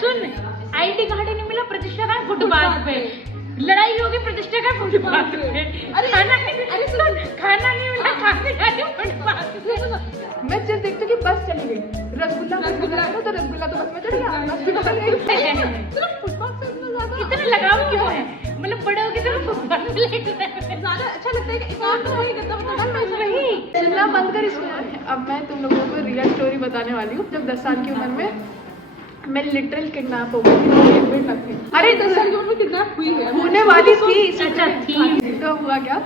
सुन, ID card नहीं मिला, प्रतिष्ठा का फुटपाथ पे लड़ाई होगी, प्रतिष्ठा का फुटपाथ पे खाना नहीं मिला, खाने का फुटपाथ। मैं जब देखती हूँ कि बस चली गई, रसगुल्ला तो रसगुल्ला तो बस में चढ़ गया, बस भी निकल गई। फुटपाथ पे इतना लगाव क्यों है? मतलब बड़े हो के तो फुटपाथ पे लेट रहे हैं। ज्यादा अच्छा लगता है कि इतना तो वही करता वही सुनना बंद कर इसको। अब मैं तुम लोगों को रियल स्टोरी बताने वाली हूँ। जब 10 साल की उम्र में मैं लिटरल किडनैप हो गई थी। अरे 10 साल की उम्र में किडनैप हुई है, होने वाली थी। अच्छा थी। तो हुआ क्या,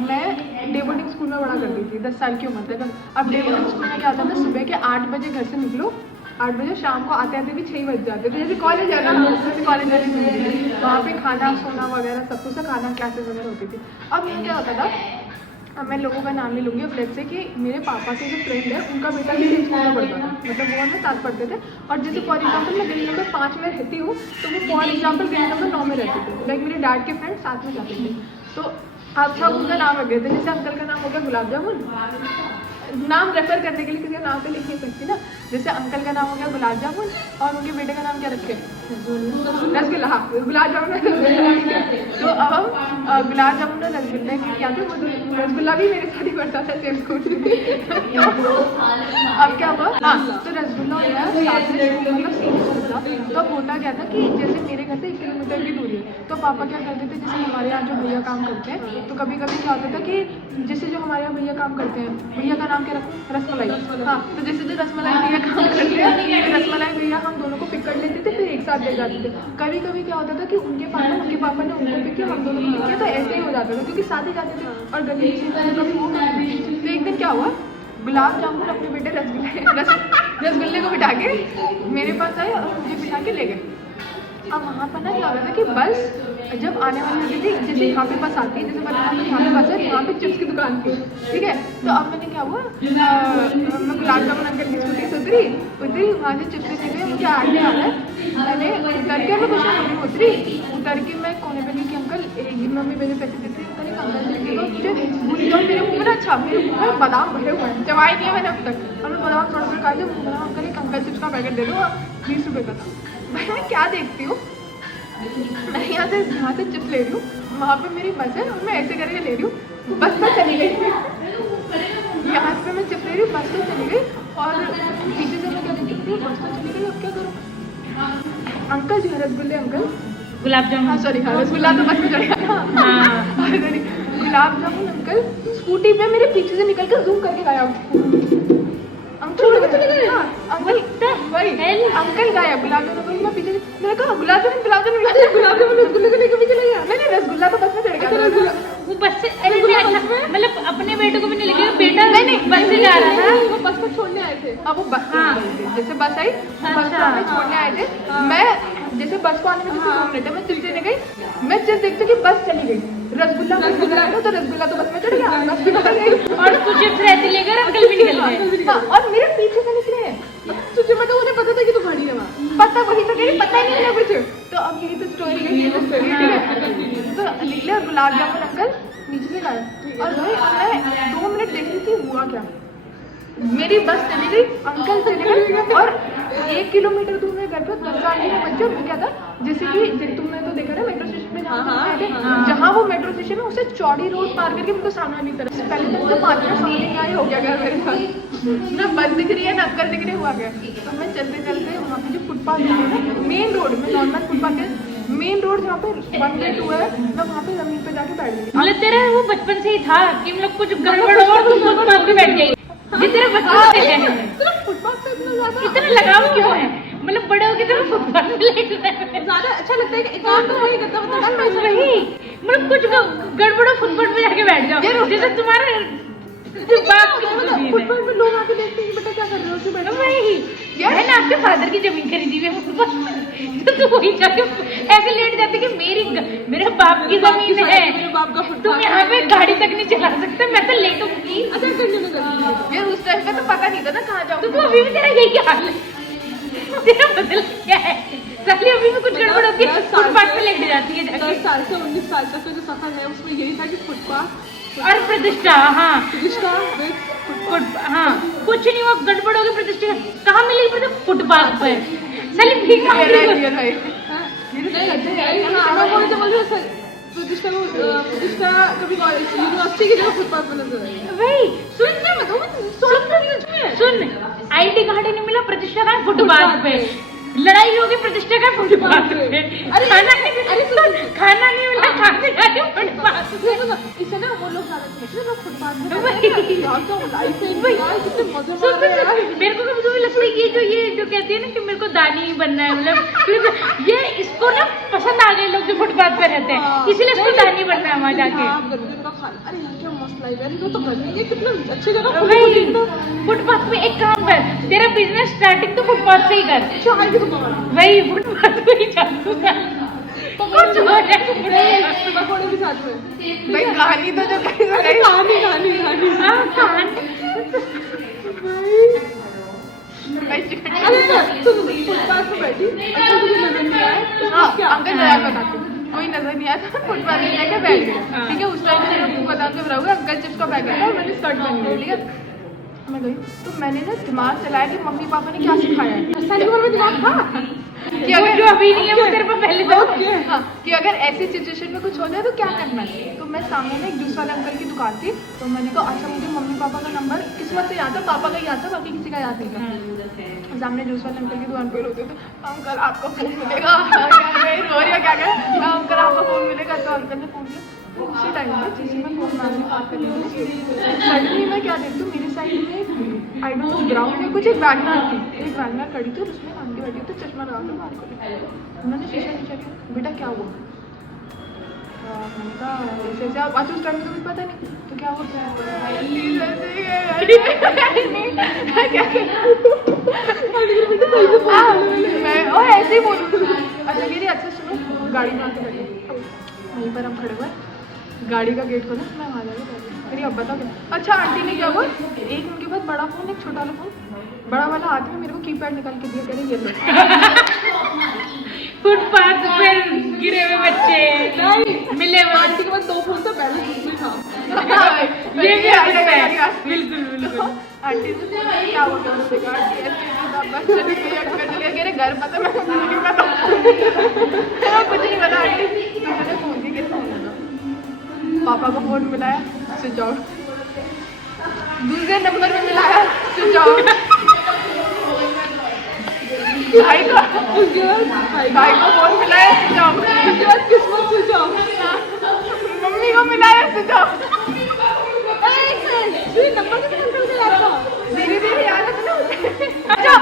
मैं डे बोर्डिंग स्कूल में पढ़ा करती थी 10 साल की उम्र तक। अब डे बोर्डिंग स्कूल में क्या होता था, सुबह के 8 बजे घर से निकलो, 8 बजे, शाम को आते आते भी 6 बज जाते थे। जैसे कॉलेज है ना, जैसे कॉलेज वाली वहाँ पे खाना सोना वगैरह सब कुछ, खाना क्लासेस वगैरह होती थी। अब क्या होता था, अब मैं लोगों का नाम नहीं लूँगी, अब लेट्स से कि मेरे पापा के जो फ्रेंड है उनका बेटा भी सेम स्कूल में पढ़ता था, मतलब वो हमें साथ पढ़ते थे। और जैसे फॉर एग्जाम्पल मैं गली नंबर 5 में रहती हूँ, तो वो फॉर एग्जाम्पल गली नंबर 9 में रहती थी। लाइक मेरे डैड के फ्रेंड साथ में जाते थे। तो आप सब उनका नाम रख गए थे। जैसे अंकल का नाम हो गया गुलाब जामुन, नाम रेफर करने के लिए किसी का नाम तो लिख नहीं सकती ना। जैसे अंकल का नाम हो गया गुलाब जामुन, और उनके बेटे का नाम क्या रखे, रसगुल्ला। हाँ, गुलाब जामुन रसगुल्ला। तो अब हम गुलाब जामुन और रसगुल्ले क्या थे, रसगुल्ला भी मेरे साथ ही पढ़ता था सेम स्कूल में। अब क्या हुआ, हाँ, तो रसगुल्ला हो गया साथ में मतलब सेम स्कूल था। तो अब होता क्या था कि जैसे मेरे घर से 1 किलोमीटर की दूरी है, तो पापा क्या करते थे, जैसे हमारे यहाँ जो भैया काम करते हैं, तो कभी कभी क्या होता था कि जैसे जो हमारे यहाँ भैया काम करते हैं, भैया का नाम क्या रखूं, रसमलाई। हाँ, तो जैसे जो रसमलाई भैया काम करते हैं, तो रसमलाई भैया हम दोनों को पिक कर लेते थे, फिर एक साथ ले जाते थे। कभी कभी क्या होता था कि उनके पापा ने उनको पिक किया, हम दोनों को पिक किया, तो ऐसे ही हो जाता था क्योंकि साथ ही जाते थे। और गली कभी वो तो एक दिन क्या हुआ, गुलाब जामुन अपने बेटे रसगुल्ले को बिठा के मेरे पास आए और मुझे बिठा के ले गए। अब वहाँ पर ना क्या होता था कि बस जब आने वाली होती थी, जैसे यहाँ पे बस आती है, जैसे यहाँ पे बस है, यहाँ पे चिप्स की दुकान थी, ठीक है। तो अब मैंने क्या हुआ, मैं गुलाब जामुन अंकल की स्कूटी से उतरी वहाँ से चिप्स लेने गए, मुझे आग नहीं आ रहा है। मैंने उतर के मैं कुछ नहीं उतर के मैं कोने पे गई कि अंकल मम्मी मेरे पैसे देते हैं, अंकल मेरे मुँह में ना, अच्छा मेरे मुँह में बादाम भरे हुए हैं, चबाए नहीं है मैंने अब तक। और मैं बादाम थोड़ा सा खाई, जब बोला अंकल एक अंकल चिप्स का पैकेट दे दो, 20 रुपये का था। भाई मैं क्या देखती हूँ, मैं यहाँ से चिप्स ले रही हूँ, वहाँ पे मेरी बस है और मैं ऐसे करके ले रही हूँ, बस में चली गई। यहाँ से मैं चिप्स ले रही हूँ, बस में चली गई, और पीछे से मैं क्या देखती हूँ, बस में चली गई, अब क्या करूँ। अंकल जी, रसगुल्ले अंकल, गुलाब जामुन, हाँ सॉरी, हाँ रसगुल्ला तो बस में चढ़ गया। Sorry, gulab jamun uncle scooty पे मेरे पीछे से निकल कर जूम करके गायब। अंकल गायब, गुलाब जामुन मैं पीछे, मैंने कहा गुलाब जामुन रसगुल्ले को लेकर भी चला गया। नहीं रसगुल्ला तो बस में चढ़ गया, वो बस से मतलब अपने बेटे को भी नहीं लेके, बेटा नहीं बस से जा रहा था, वो बस में छोड़ने आए थे। अब वो बस जैसे बस आई, बस को हमें छोड़ने आए थे। मैं जैसे बस को आने में 2 मिनट है, मैं चिप्स लेने गई, मैं चिप्स देखती हूँ कि बस चली गई, रसगुल्ला तो रसगुल्ला तो बस में चढ़ गया, और तू चिप्स रहती लेकर अंकल भी निकल गए, और मेरे पीछे से निकले। तुझे मतलब उन्हें पता था कि तू खड़ी है वहाँ, पता वही तो कह रही, पता ही नहीं है कुछ। तो अब यही तो स्टोरी है, तो निकले और गुलाब जामुन अंकल नीचे से गए। और भाई मैं 2 मिनट देख रही थी, हुआ क्या, मेरी बस चली गई, अंकल चले गए, और 1 किलोमीटर दूर में घर पर 10 साल के बच्चे। वो क्या था, जैसे कि तुमने तो देखा ना मेट्रो स्टेशन में जहाँ वो मेट्रो स्टेशन है, उसे चौड़ी रोड पार करके उनको सामने वाली तरफ से पहले तो 5 मिनट समझ नहीं आया, हो गया घर मेरे साथ, ना बस दिख रही है ना अंकल दिख रहे, हुआ गया। तो मैं चलते चलते वहाँ पे जो फुटपाथ है ना, मेन रोड में, नॉर्मल फुटपाथ है, मेन रोड जहाँ पे 1 से 2 है, मैं वहाँ पे जमीन पे जाके बैठ गई। मतलब तेरा वो बचपन से ही था कि हम लोग कुछ गड़बड़ हो और तुम फुटपाथ पे बैठ गई, ये तेरा बचपन से है। फुटपाथ पे इतना लगाव क्यों है, मतलब बड़े होके तो फुटपाथ पे लेट रहे हैं, ज्यादा अच्छा लगता है कि इतना तो वही करता वही, मतलब कुछ गड़बड़ फुटपाथ पे जाके बैठ जाओ, जैसे तुम्हारा फुटपाथ में लोग आके देखते हैं बेटा क्या कर रहे हो, बैठो वही है ना, आपके फादर की जमीन खरीदी हुई है फुटपाथ में, तो वही जाके ऐसे लेट जाते कि मेरे बाप की जमीन है, तुम यहाँ पे गाड़ी तक नहीं चला सकते, मैं तो लेटूंगी। यार उस टाइम पे तो पता नहीं था ना कहाँ जाऊँ, तो अभी भी तेरा यही हाल है, तेरा बदल क्या है, साली अभी भी कुछ गड़बड़ होती है, फुटपाथ पे लेट जाती है जाके। 10 साल से 19 साल तक का जो सफर है उसमें यही था कि फुटपाथ और प्रतिष्ठा, हाँ हाँ कुछ नहीं हुआ, गड़बड़ हो गई, प्रतिष्ठा कहाँ मिलेगी, फुटपाथ पर साली भीख मांग रही हो। प्रतिष्ठा कभी यूनिवर्सिटी की जगह फुटपाथ पर नजर आई। वही सुन क्या बताऊं सुन आईडी कार्ड नहीं मिला, प्रतिष्ठा का फुटपाथ पे लड़ाई होगी, प्रतिष्ठा का फुटपाथ पे खाना नहीं मिला, खाने का फुटपाथ इससे ना वो लोग ज्यादा फुटपाथ में मेरे को कभी कभी लगता है ये जो कहती है ना कि मेरे को दानी ही बनना है, मतलब ये इसको ना पसंद आ गए लोग जो फुटपाथ पे रहते हैं, इसलिए इसको दानी बनना है वहाँ जाके। अरे क्या मस्त लाइफ है, तो बनेंगे कितना अच्छी जगह फुटपाथ पे एक काम कर, तेरा बिजनेस स्टार्टिंग तो फुटपाथ से ही कर, चाय की दुकान, वही फुटपाथ पे ही चालू कर, कुछ हो जाए पकौड़े भी साथ में। भाई कहानी तो जो कहानी फुटपाथ पे बैठी, अंकल जरा बताती हूँ, कोई नजर नहीं आया था, फुटपाथ में जाके बैठ गया। ठीक है, उस टाइम मैंने आपको बता के रहोगे, अंकल चिप्स का बैग था और मैंने स्कर्ट पहनी हुई, ठीक है। मैं गई तो मैंने ना दिमाग चलाया कि मम्मी पापा ने क्या सिखाया है। दिमाग था कि अगर जो अभी नहीं है वो तेरे को पहले तो हाँ, कि अगर ऐसी सिचुएशन में कुछ हो जाए तो क्या करना है। तो मैं सामने ना एक जूस वाले अंकल की दुकान थी, तो मैंने कहा अच्छा मुझे मम्मी पापा का नंबर किस्मत से याद था, पापा का याद था, बाकी किसी का याद नहीं था। सामने जूस वाले अंकल की दुकान पे होते तो अंकल आपका फोन मिलेगा, रो रही क्या कर, अंकल आपका फोन मिलेगा। तो अंकल ने फोन किया, उसी टाइम पे जिसमें मैं फोन मांगने बात कर रही थी, सडनली मैं क्या देखती हूँ मेरे साइड में आई डोंट नो ग्राउंड में कुछ एक वैगनर थी, एक वैगनर खड़ी थी और उसमें आंटी बैठी तो चश्मा लगा कर बात कर रही। उन्होंने शीशा नीचा किया, बेटा क्या हुआ। मैंने कहा ऐसे ऐसे, आप आज उस टाइम में तो कुछ पता नहीं, तो क्या हुआ मैं और ऐसे ही बोलूँ। अच्छा मेरी अच्छा सुनो, गाड़ी में आके बैठी, वहीं पर हम खड़े हुए, गाड़ी का गेट खोला, मैं वहाँ जाके बैठी। फिर अब बताओ क्या। अच्छा आंटी ने क्या हुआ, एक उनके पास बड़ा फोन, एक छोटा वाला फोन, बड़ा वाला हाथ में मेरे को कीपैड निकाल के दिया, कह रहे ये लो। फुटपाथ पे गिरे हुए बच्चे मिले हुए, आंटी के पास 2 फोन था, बैलेंस उसमें था। ये भी आ सकता है, बिल्कुल बिल्कुल। आंटी से क्या हुआ, क्या उसने कहा आंटी ऐसे बस चली गई, अंकल चले गए, कह रहे घर पता, मैं कुछ नहीं पता, कुछ नहीं पता आंटी। तो मैंने फोन दिया, फोन लगा, पापा को फोन मिलाया, स्विच ऑफ, दूसरे नंबर में मिलाया, स्विच ऑफ, भाई को फोन मिलाया, स्विच ऑफ, किस्मत स्विच ऑफ, मम्मी को मिलाया, स्विच ऑफ। नंबर धीरे धीरे याद है ना। अच्छा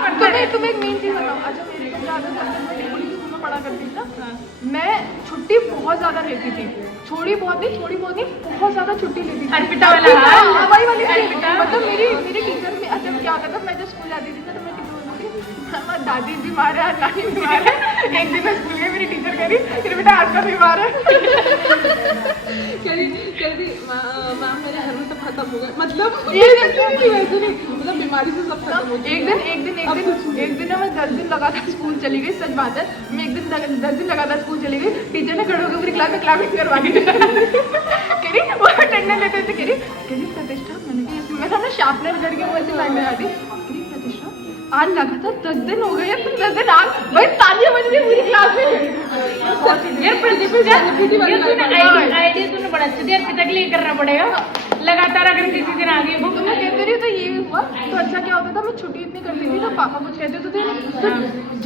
तुम्हें एक मेन चीज बताओ। अच्छा मेरे को क्या आदत है, मैं डेली स्कूल में पढ़ा करती थी ना, मैं छुट्टी बहुत ज्यादा लेती थी, थोड़ी बहुत नहीं बहुत ज्यादा छुट्टी लेती थी। अर्पिता वाला हवाई वाली मतलब मेरी टीचर में, अच्छा क्या होता था, मैं जब स्कूल जाती थी ना तो मैं दादी बीमार है, नानी बीमार है, एक दिन मैं स्कूल गई, मेरी टीचर कह रही फिर बेटा आज का बीमार है, कह रही मैम मेरे घर में सब खत्म हो गए, मतलब ये वैसे नहीं, मतलब बीमारी से सब खत्म हो गया। एक दिन मैं 10 दिन लगातार स्कूल चली गई, सच बात है, मैं एक दिन 10 दिन लगातार स्कूल चली गई, टीचर ने खड़े होकर पूरी क्लास में क्लैपिंग करवा दी, कह रही वो अटेंडेंस लेते थे, कह रही प्रतिष्ठा, मैंने अपना शार्पनर करके वो ऐसे लाइन लगा दी, प्रतिष्ठा आज लगातार 10 दिन हो गए, तुम 10 दिन आज भाई तालियां बज रही पूरी क्लास में। यार प्रतिष्ठा आइडिया तूने बड़ा अच्छा दिया, अर्पिता के लिए करना पड़ेगा लगातार, अगर किसी दिन आ गई वो तो मैं कहती रही तो ये हुआ। तो अच्छा क्या होता था, मैं छुट्टी इतनी करती थी तो पापा कुछ कहते तो थे नहीं, तो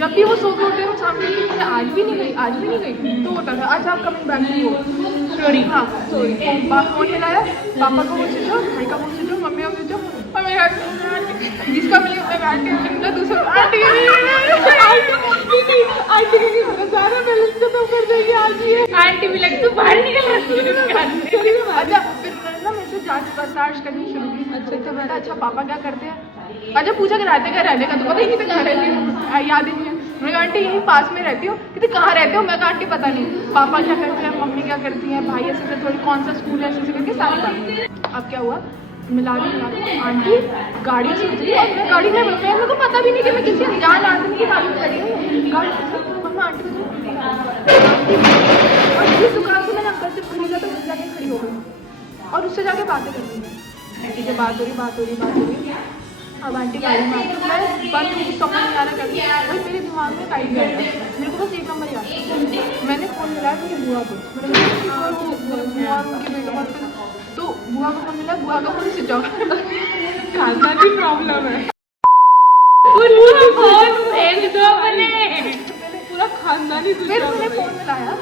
जब भी वो सो के उठे, वो सामने आज भी नहीं गई तो होता था अच्छा आप कमिंग बैक टू स्टोरी। हाँ सॉरी, फोन मिलाया, पापा को वो चीज़ो, भाई का वो चीज़ो, मम्मी का चीज़ो, और मेरा जिसका मिले मैं बैठ के दूसरा आंटी सारा बैलेंस खत्म कर देगी आज ये, आंटी भी लगी तू बाहर निकल रही है। अच्छा फिर ना मेरे से जांच पड़ताल करनी शुरू की। अच्छा तो बेटा अच्छा पापा क्या करते हैं, अच्छा पूछा कि रहते क्या, रहने का तो पता ही नहीं था, कहाँ रहती हूँ याद ही नहीं है। मैं कहा आंटी यहीं पास में रहती हूँ, कहती कहाँ रहते हो, मैं कहा आंटी पता नहीं, पापा क्या करते हैं, मम्मी क्या करती हैं, भाई ऐसे थोड़ी कौन सा स्कूल है, ऐसे करके सारी बात। अब क्या हुआ, मिला दी आंटी गाड़ी से उतरी और मैं गाड़ी में मेरे को पता भी नहीं कि मैं किसी अनजान आदमी की गाड़ी में खड़ी हूँ, गाड़ी मैं आंटी को और जिस दुकान से मैंने अंकल से खरीदा तो मुझे जाके खड़ी हो गई और उससे जाके बातें कर रही है, ठीक है बात हो रही अब आंटी गाड़ी में आती, मैं बंद हूँ, समझ नहीं आ रहा करके भाई मेरे दिमाग में टाइम गया, मेरे को बस एक नंबर याद है। मैंने फ़ोन मिलाया मेरे बुआ को, मेरे बुआ उनके बेटों को, तो बुआ को फ़ोन मिला, बुआ का फ़ोन स्विच ऑफ। खानदानी प्रॉब्लम है, पूरा फोन फेंक दो अपने, पूरा खानदानी। फिर मैंने फ़ोन मिलाया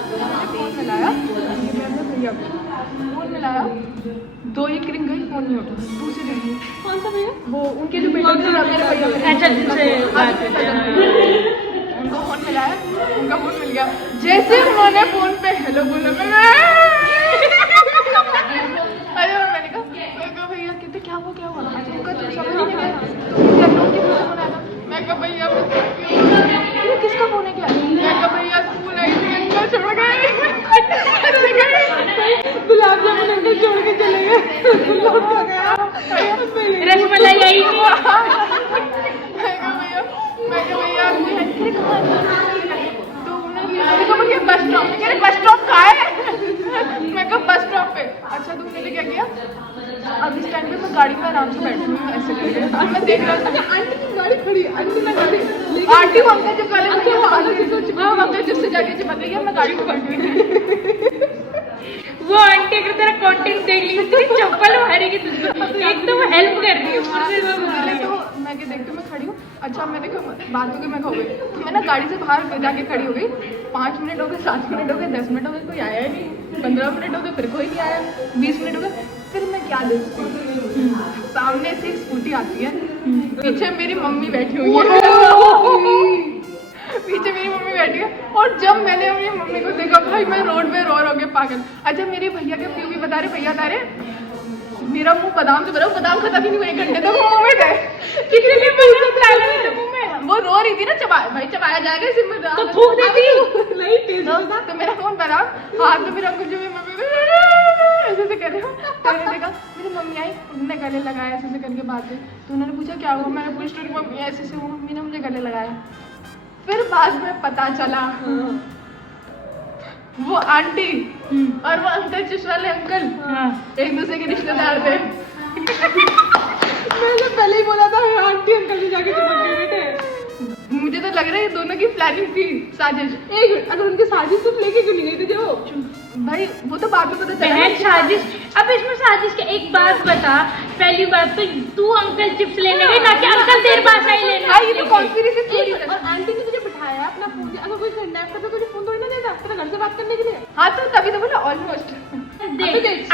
मेरे भैया को, फ़ोन मिलाया, 2-1 रिंग गई, फ़ोन नहीं उठा। दूसरी रिंग, कौन सा भैया? वो उनके जो बेटे थे मेरे भैया, अच्छा जिनसे बात है। उनको फ़ोन मिलाया, उनका फ़ोन मिल गया। जैसे उन्होंने फ़ोन पे हेलो बोला, मैंने कहा भैया कहते क्या हुआ? अच्छा उनका तो समझ नहीं गया, तो मैं कहा भैया किसका फ़ोन है क्या? मैं कहा भैया स्कूल आई थी, अंकल छोड़ गए, गुलाब जामुन अंकल छोड़ के चले गए, रसमलाई आई थी। मैं कहा भैया तो उन्होंने बस स्टॉप, बस स्टॉप कहाँ है? मैं कहा बस स्टॉप पे। अच्छा तो उन्होंने क्या किया, अब इस टाइम पे मैं गाड़ी में आराम से बैठी हूँ ऐसे करके, और मैं देख रहा था आंटी की गाड़ी खड़ी, आंटी वो अंकल जब वाले अंकल जिससे जाके जब बताइए मैं गाड़ी में बैठी हुई। वो आंटी अगर तेरा कंटेंट देख ली तेरी चप्पल मारेगी तुझको, एकदम हेल्प कर रही है। तो मैं क्या देखती हूँ, मैं खड़ी हूँ। अच्छा मैंने कहा बात हो गई, मैं खो गई, तो मैं ना गाड़ी से बाहर जाके खड़ी हो गई। 5 मिनट हो गए, 7 मिनट हो गए, 10 मिनट हो गए, कोई आया ही नहीं। 15 मिनट हो गए, फिर कोई नहीं आया। 20 मिनट हो गए, फिर मैं क्या देखती हूँ, सामने से एक स्कूटी आती है, पीछे मेरी मम्मी बैठी हुई है, पीछे मेरी मम्मी बैठी है। और जब मैंने अपनी मम्मी को देखा भाई मैं रोड पे रो गया पागल। अच्छा मेरे भैया के पीयू भी बता रहे, भैया बता रहे मेरा मुंह बादाम से भरा, बादाम खत्म ही नहीं हुए, 1 घंटे तक मुंह में थे। कितने मुंह में वो रो रही थी ना, भाई चबाया जाएगा इसी में, तो थूक देती नहीं तेज तो मेरा फोन बना हाथ में, मेरा अंकल जो मेरी मम्मी ऐसे कर रहे हो। मैंने देखा मेरी मम्मी आई, उन्होंने गले लगाया ऐसे करके बात हुई, तो उन्होंने पूछा क्या हुआ, मैंने पूरी स्टोरी मम्मी ऐसे हुआ, मम्मी ने मुझे गले लगाया। फिर बाद में पता चला वो आंटी और वो अंकल चिश वाले अंकल एक दूसरे के रिश्तेदार थे। मैंने पहले ही बोला था आंटी अंकल से जाके चिपक गए थे। मुझे तो लग रहा है दोनों की प्लानिंग थी, साजिश। एक अगर उनकी साजिश तो लेके क्यों नहीं गई थी जो भाई, वो तो बाद में पता चला बहन साजिश। अब इसमें साजिश के एक बात बता, पहली बात तो तू अंकल चिप्स लेने गई ना कि अंकल तेरे पास आई लेने। ये तो कॉन्स्पिरेसी थ्योरी है। और आंटी ने तुझे बिठाया अपना फोन, अगर कोई किडनैप करता तो तुझे फोन थोड़ी ना देता तेरा घर से बात करने के लिए। हाँ तो तभी तो बोला ऑलमोस्ट।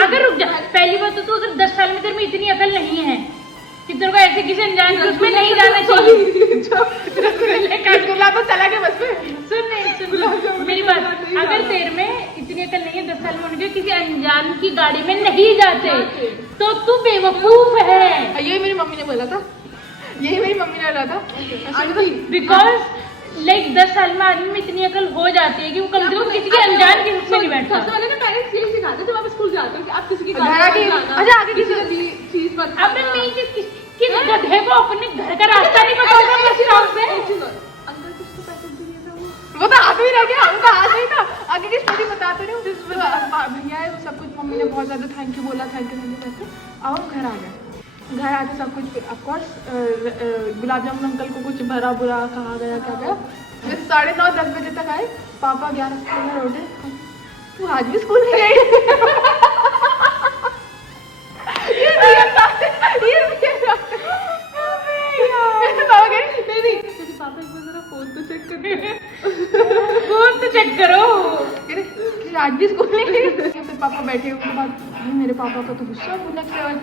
अगर रुक जा, पहली बात तो अगर 10 साल में तेरे में इतनी अकल नहीं है कि तेरे को ऐसे किसी अनजान ग्रुप में नहीं जाना चाहिए। रसगुल्ला तो चला गया बस में। सुन मेरी बात, अगर तेरे में इतनी अकल नहीं है, 10 साल में होने किसी अनजान की गाड़ी में नहीं जाते तो तू बेवकूफ है। यही मेरी मम्मी ने बोला था, यही मेरी मम्मी ने बोला था। बिकॉज लाइक 10 साल में आदमी में इतनी अकल हो जाती है कि वो कम से कम किसी के अनजान के ग्रुप में नहीं बैठता। सबसे पहले ना पेरेंट्स यही सिखाते जब आप स्कूल जाते हो कि आप किसी की गाड़ी अच्छा आगे किसी की चीज मत। अब मैं किस गधे को अपने घर का रास्ता नहीं पता होगा बस स्टॉप पे। अंकल कुछ तो पैसे दिए थे, वो तो हाथ में रह गया, वो तो हाथ नहीं था। आगे की स्टोरी बताते रही हूँ। भैया है सब कुछ, मम्मी ने बहुत ज्यादा थैंक यू बोला, थैंक यू करके अब हम घर आ गए। घर आते सब कुछ ऑफकोर्स गुलाब जामुन अंकल को कुछ भरा बुरा कहा गया, क्या गया। फिर 9:30-10 बजे तक आए, पापा 11 से रोटे तू आज भी स्कूल नहीं गई। फोन तो चेक करो। आज भी स्कूल नहीं गई। फिर पापा बैठे उसके बाद मेरे पापा का तो गुस्सा नेक्स्ट लेवल।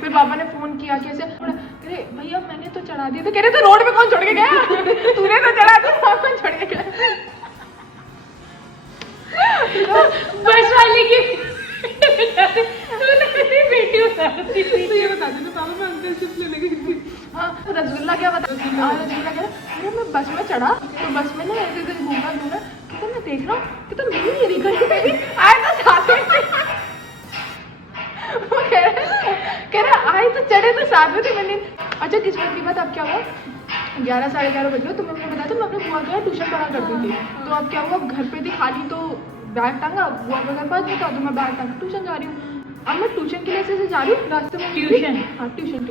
फिर पापा ने फोन किया कैसे, अरे भैया मैंने तो चढ़ा दिया। तो कह रहे तो रोड पे कौन छोड़ के गया, तूने तो चढ़ा दिया, कौन छोड़ के गया। बस वाले की बेटी उतारती थी। तो ये बता दे तो पापा मैं अंकल चिप्स लेने गई थी। हाँ रसगुल्ला क्या बता, रसगुल्ला क्या, अरे मैं बस में चढ़ा तो बस में ना ऐसे दिन घूमा तो मैं देख रहा हूँ कि तो मेरी मेरी गई आए तो साथ में। वो कह रहा आए तो चढ़े तो साथ में थे मैंने। अच्छा किस्मत की बात अब क्या हुआ, 11 साढ़े 11 बज गए। तो मैंने बताया था मैं अपने बुआ के ट्यूशन पढ़ा करती थी। तो अब क्या हुआ, घर पे थी खाली तो बैग टांगा, बुआ का घर पास नहीं था तो मैं बैग टांग ट्यूशन जा रही हूँ। अब मैं ट्यूशन के लिए ऐसे जा रही हूँ रास्ते में। ट्यूशन? हाँ ट्यूशन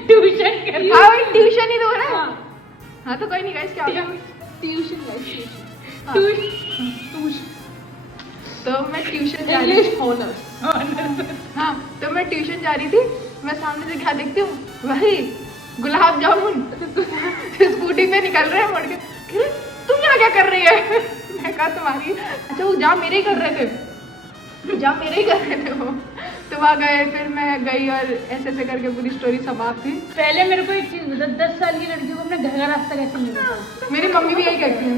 ट्यूशन कर हाँ भाई ट्यूशन ही तो हो रहा है। हाँ तो कोई नहीं गाइस, क्या हो गया? ट्यूशन तो मैं ट्यूशन जा रही इंग्लिश थी। ऑनर्स। हाँ तो मैं ट्यूशन जा रही थी, मैं सामने से क्या देखती हूँ, वही गुलाब जामुन स्कूटी पे निकल रहे हैं मुड़ के, "अरे, तुम यहाँ क्या कर रही है?" मैं कहा तुम्हारी, अच्छा वो जा मेरे ही कर रहे थे, जा मेरे ही कर रहे थे वो। तो वहाँ गए, फिर मैं गई और ऐसे ऐसे करके पूरी स्टोरी समाप्त थी। पहले मेरे को एक चीज बता, 10 साल की लड़की को अपने घर का रास्ता कैसे नहीं पता? मेरी मम्मी भी यही कहती है,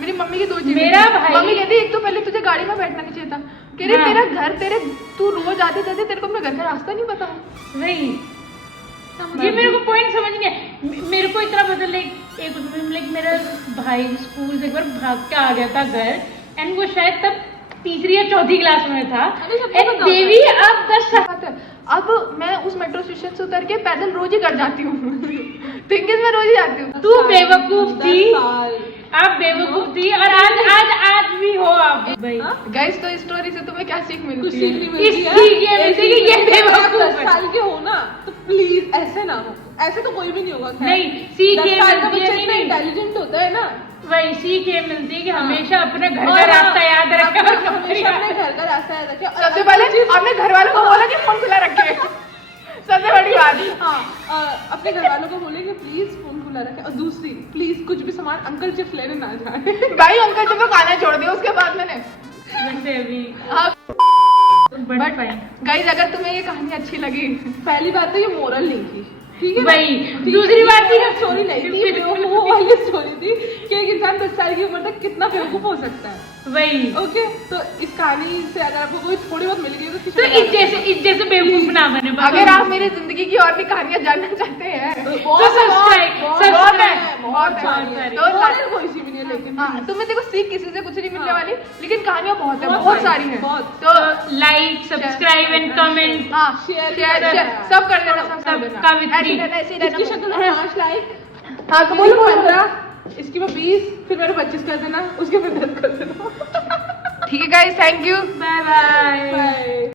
मेरी मम्मी की दो चीजें। मेरा भाई- मम्मी कहती है एक तो पहले तुझे गाड़ी में बैठना नहीं चाहिए था, कह रही हाँ। तेरा घर तेरे, तू रोज आते जाते तेरे को अपने घर का रास्ता नहीं पता। वही ये मेरे को पॉइंट समझ नहीं है। मेरे को इतना पता लाइक मेरा भाई स्कूल से एक बार भाग के आ गया था घर, एंड वो शायद तब तीसरी या चौथी क्लास में था। अरे सबको एंड पता देवी अब 10 साल बात है, अब मैं उस मेट्रो स्टेशन से उतर के पैदल रोज ही घर जाती हूँ थिंकिंग में रोज ही जाती हूँ। तू बेवकूफ थी, 10 साल। आप बेवकूफ थी, और आज भी हो आप भाई। गाइस तो इस स्टोरी से तुम्हें क्या सीख कुछ मिलती सीख है? नहीं मिलती इस है। सीख ये मिलती है कि ये बेवकूफ 10 है। साल के हो ना तो प्लीज ऐसे ना हो, ऐसे तो कोई भी नहीं होगा। खैर। नहीं, सीख 10 ये साल का मिलती है, बच्चा इतना नहीं। इंटेलिजेंट होता है ना। वही सीख ये मिलती है कि हाँ। हमेशा अपने घर और का रास्ता याद रखे और हमेशा अपने घर का रास्ता याद रखे। और सबसे पहले अपने घर वालों को बोला कि फोन खुला रखे सबसे बड़ी बात। हाँ, अपने घर वालों को बोले कि प्लीज फोन खुला रखे। और दूसरी, प्लीज कुछ भी सामान अंकल चिप्स लेने ना जाए। भाई अंकल जब मैं खाना छोड़ दिया उसके बाद मैंने वैसे अभी हाँ। But but fine. गाइस अगर तुम्हें ये कहानी अच्छी लगी, पहली बात तो ये मोरल नहीं थी, ठीक है ना? वही। ठीक दूसरी है, बात ये स्टोरी नहीं थी, वो वाली स्टोरी थी कि एक इंसान 10 साल की उम्र तक कितना बेवकूफ हो सकता है। वही ओके, तो इस कहानी से अगर आपको कोई थोड़ी बहुत मिल गई तो तो इस जैसे बेवकूफ ना बने। बस अगर आप मेरी जिंदगी की और भी कहानियां जानना चाहते हैं तो सब्सक्राइब बहुत है, बहुत सारी। है। तो तो कोई सी भी नहीं है, लेकिन हाँ, तुम्हें देखो सीख किसी से कुछ नहीं मिलने हाँ। वाली, लेकिन कहानियां बहुत है, बहुत बहुत सारी, सारी हैं। बहुत। तो लाइक सब्सक्राइब एंड कमेंट हाँ शेयर शेयर करना। सब कर देना, सब कर सब देना। का with ऐसे ही me। रहना, ऐसे ही इसकी शक्ल रहना। में 5 लाइक, हाँ तो बोलो 15, इसकी में 20, फिर मेरे 25 कर देना, उसके फिर 10 कर देना। ठीक है guys, thank you. Bye bye. Bye.